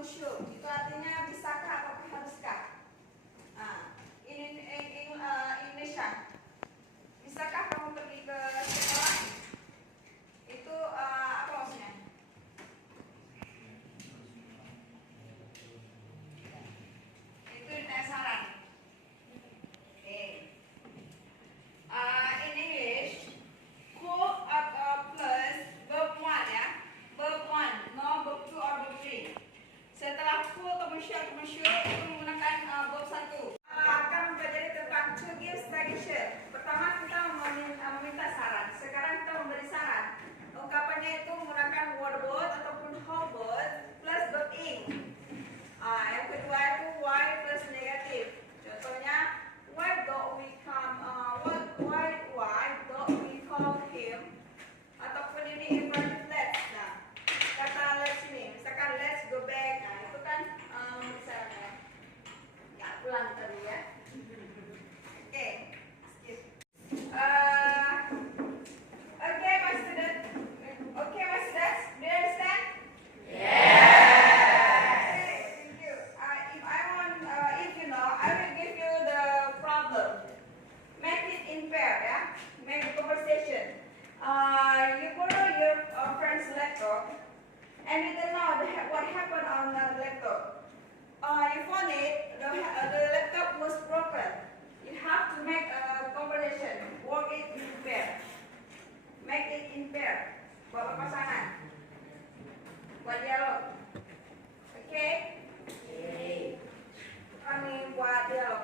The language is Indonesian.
atau should. Itu artinya bisakah atau haruskah. Indonesia. Bisakah kamu pergi ke sekolah? Itu apa maksudnya? Itu ditanya saran. Oke. In English, could plus verb 1 ya. Verb 1, no verb 2 or verb 3. Setelah could atau should itu menggunakan verb 1. Akan mempelajari tentang to give suggestion. Pertama kita meminta saran. Sekarang kita memberi saran. Ungkapannya itu menggunakan word both ataupun whole both plus verb in. Yang kedua itu why plus negatif. Contohnya, why don't we call him? Ataupun ini imperative let's. Nah, kata let's ini, misalkan let's go back. Nah, itu kan misalnya ya pulang tadi ya. Oke, skip. Okay, my students. Okay, my students. Do you understand? Thank you. If you know, I will give you the problem. Make it in pair, yeah. Make the conversation. You borrow your friend's laptop, and you don't know what happened on the laptop. You found it. The laptop was broken. You have to make a conversation. Work it in pair. Make it in pair. Buat pasangan. Buat dialog. Oke? Kami buat dialog.